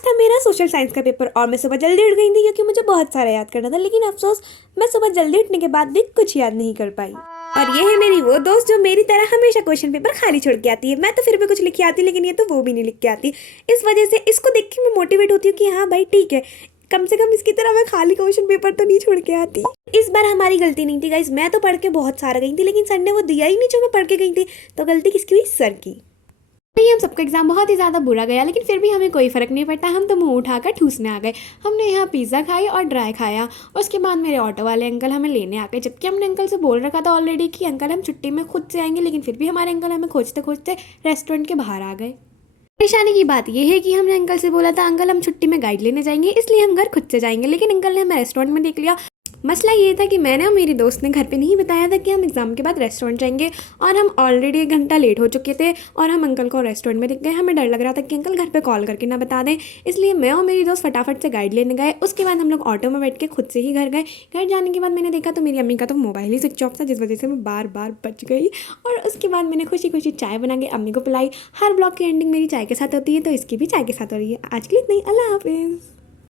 था मेरा social science का पेपर और मैं सुबह जल्दी उठ गई थी क्योंकि मुझे बहुत सारा याद करना था, लेकिन अफसोस मैं सुबह जल्दी उठने के बाद भी कुछ याद नहीं कर पाई। और ये है मेरी वो दोस्त जो मेरी तरह हमेशा क्वेश्चन पेपर खाली छोड़ के आती है। मैं तो फिर भी कुछ लिख के आती, लेकिन ये तो वो भी नहीं लिख के आती। इस वजह से इसको देख के मैं मोटिवेट होती हूँ कि हाँ भाई ठीक है, कम से कम इसकी तरह मैं खाली क्वेश्चन पेपर तो नहीं छोड़ के आती। इस बार हमारी गलती नहीं थी गाइस, मैं तो पढ़ के बहुत सारा गई थी, लेकिन सर ने वो दिया ही नहीं जो मैं पढ़ के गई थी। तो गलती किसकी हुई? सर की। नहीं, हम सबका एग्जाम बहुत ही ज़्यादा बुरा गया, लेकिन फिर भी हमें कोई फ़र्क नहीं पड़ता। हम तो मुंह उठाकर ठूसने आ गए। हमने यहाँ पिज़्ज़ा खाई और ड्राई खाया। उसके बाद मेरे ऑटो वाले अंकल हमें लेने आ गए, जबकि हमने अंकल से बोल रखा था ऑलरेडी कि अंकल हम छुट्टी में खुद से आएंगे, लेकिन फिर भी हमारे अंकल हमें खोजते खोजते रेस्टोरेंट के बाहर आ गए। परेशानी की बात यह है कि हमने अंकल से बोला था अंकल हम छुट्टी में गाइड लेने जाएंगे, इसलिए हम घर खुद से जाएंगे, लेकिन अंकल ने हमें रेस्टोरेंट में देख लिया। मसला ये था कि मैंने और मेरी दोस्त ने घर पे नहीं बताया था कि हम एग्ज़ाम के बाद रेस्टोरेंट जाएंगे, और हम ऑलरेडी 1 घंटा लेट हो चुके थे और हम अंकल को रेस्टोरेंट में दिख गए। हमें डर लग रहा था कि अंकल घर पे कॉल करके ना बता दें, इसलिए मैं और मेरी दोस्त फटाफट से गाइड लेने गए। उसके बाद हम लोग ऑटो में बैठ के खुद से ही घर गए। घर जाने के बाद मैंने देखा तो मेरी अम्मी का तो मोबाइल ही स्विच ऑफ था, जिस वजह से मैं बार बार बच गई। और उसके बाद मैंने खुशी खुशी चाय बना के अम्मी को पिलाई। हर ब्लॉग की एंडिंग मेरी चाय के साथ होती है, तो इसकी भी चाय के साथ हो रही है। आज के लिए इतना ही। अल्लाह हाफिज़।